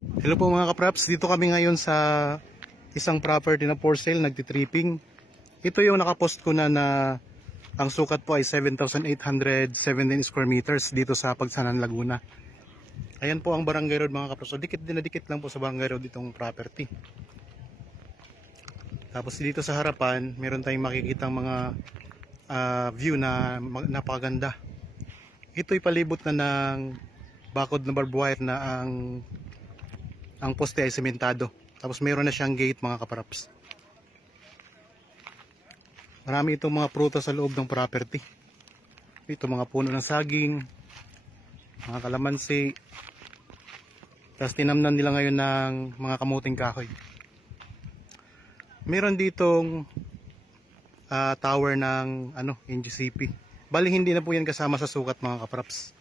Hello po mga kapraps, dito kami ngayon sa isang property na for sale, nagtitripping. Ito yung nakapost ko na ang sukat po ay 7,817 square meters dito sa Pagsanan, Laguna. Ayan po ang Barangay Road mga kapraps. So, dikit din na dikit lang po sa Barangay Road itong property. Tapos dito sa harapan, meron tayong makikitang mga view na napakaganda. Ito'y palibot na ng bakod na barbed wire na ang poste ay sementado. Tapos meron na siyang gate mga kaparaps. Marami itong mga prutas sa loob ng property. Ito mga puno ng saging, mga kalamansi. Tapos tinamnan nila ngayon ng mga kamuting kahoy. Meron ditong tower ng NGCP. Bali hindi na po yan kasama sa sukat mga kaparaps.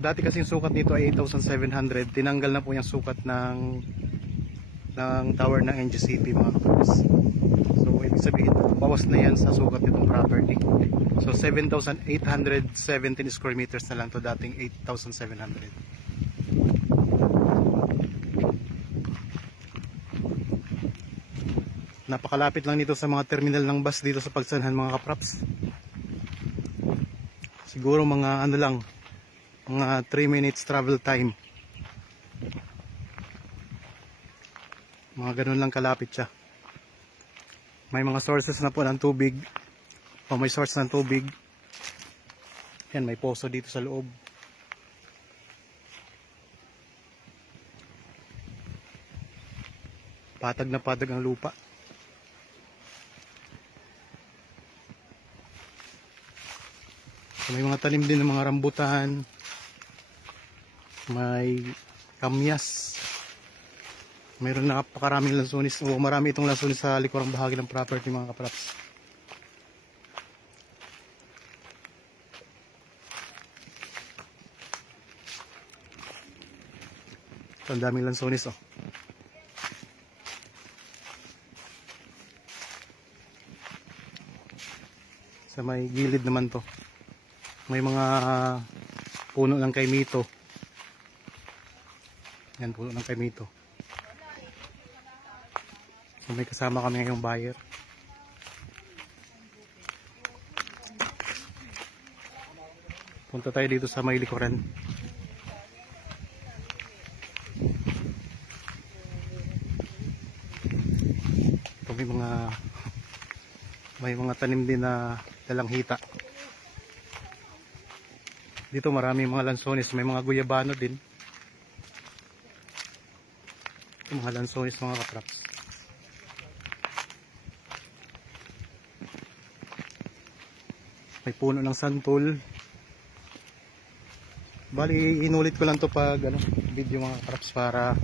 Dati kasing sukat nito ay 8,700. Tinanggal na po yung sukat ng tower ng NGCP mga kapatid. So ibig sabihin bawas na yan sa sukat nitong property. So 7,817 square meters na lang to, dating 8,700. Napakalapit lang nito sa mga terminal ng bus dito sa Pagsanan mga kapraps. Siguro mga mga 3 minutes travel time. Mga ganun lang kalapit siya. May mga sources na po ng tubig. O may source ng tubig. Yan, may poso dito sa loob. Patag na patag ang lupa. So, may mga tanim din ng mga rambutan. May kamyas. Mayroon na napakaraming lansunis. O marami itong lansunis sa likurang bahagi ng property mga kapraps. So, ang daming lansunis oh. Sa may gilid naman to. May mga puno ng kaimito. Yan, puno ng kaimito. So, may kasama kami ngayong buyer. Punta tayo dito sa may likuran. Ito may mga tanim din na dalanghita. Dito marami mga lansones, may mga guyabano din. Ito mga lansones mga kapraps. May puno ng santol. Bali inulit ko lang to pag video mga kapraps para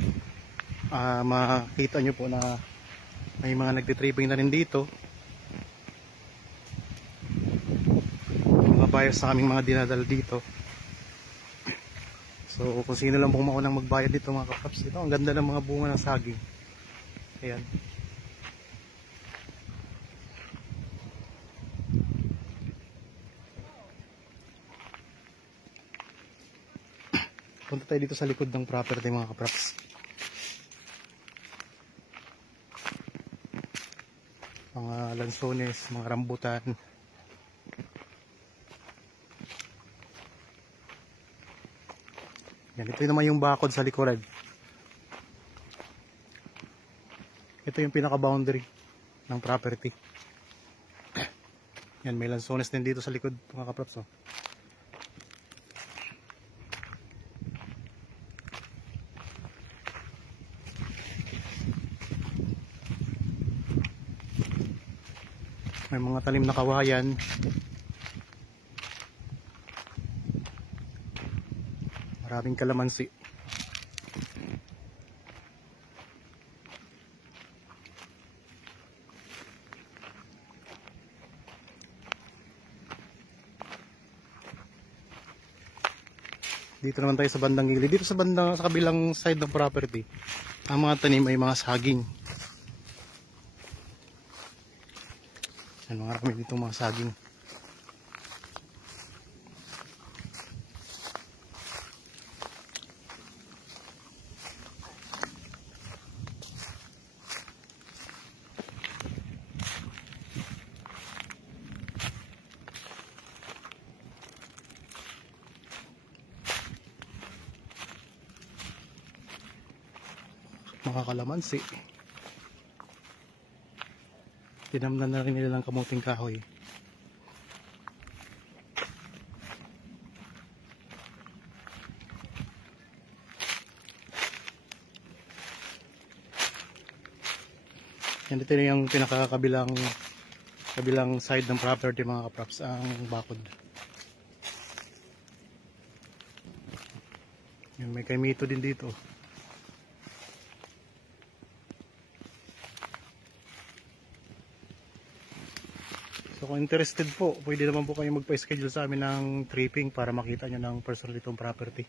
makita nyo po na may mga nagtitripping na rin dito. Mga buyers sa aming mga dinadala dito. So kung sino lang pong maunang magbayad dito mga kapraps, ito ang ganda ng mga bunga ng saging. Ayan. Punta tayo dito sa likod ng property mga kapraps. Mga lansones, mga rambutan. Yan, ito naman yung bakod sa likuran. Ito yung pinaka-boundary ng property. Yan, may lansones din dito sa likod mga kapraps. Oh. May mga talim na kawayan. Maraming kalamansi. Dito naman tayo sa bandang gilid. Dito sa kabilang side ng property, ang mga tanim ay mga saging. Yan, marami dito mga saging. mga kalamansi. Tinamnan na rin nila ng kamuting kahoy. Yan, dito na yung pinakakabilang side ng property mga kaprops, ang bakod. Yan, may kaimito din dito. So kung interested po, pwede naman po kayo magpa-schedule sa amin ng tripping para makita nyo ng personal itong property.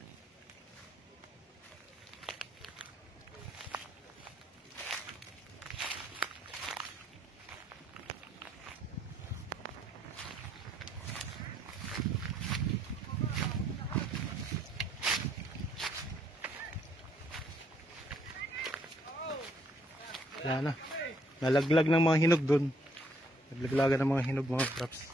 Wala na. Nalaglag ng mga hinog dun. Naglaglagan ng mga hinog mga props.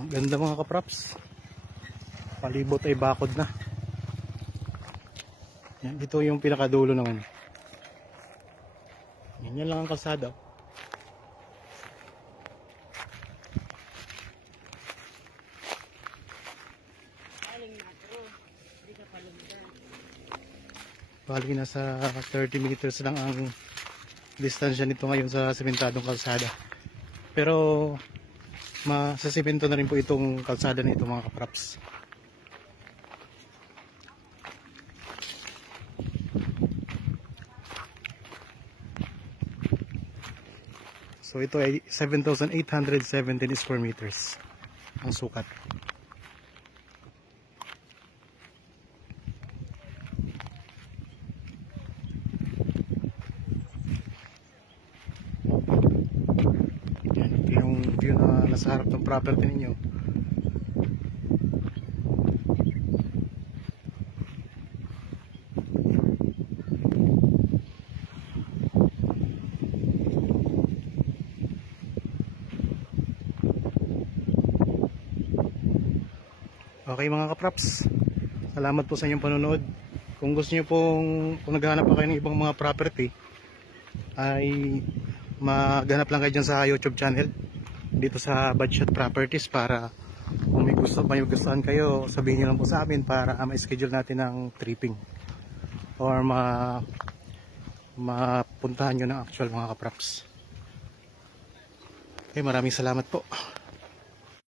Ang ganda mga kaprops. Palibot ay bakod na. Yan, dito yung pinakadulo naman. Yan lang ang kalsada. Bali nasa 30 meters lang ang distansya nito ngayon sa sementadong kalsada. Pero masasimento na rin po itong kalsada na ito mga kaprops. So ito ay 7,817 square meters ang sukat. Yan, ito yung view na nasa harap ng property ninyo. Okay mga kaprops, salamat po sa inyong panonood. Kung gusto niyo pong, kung naghahanap pa kayo ng ibang mga property, ay maghanap lang kayo dyan sa YouTube channel dito sa Budget Properties, para kung may gustuhan kayo, sabihin niyo lang po sa amin para ma-schedule natin ng tripping or mapuntahan nyo ng actual mga kaprops. Okay, maraming salamat po.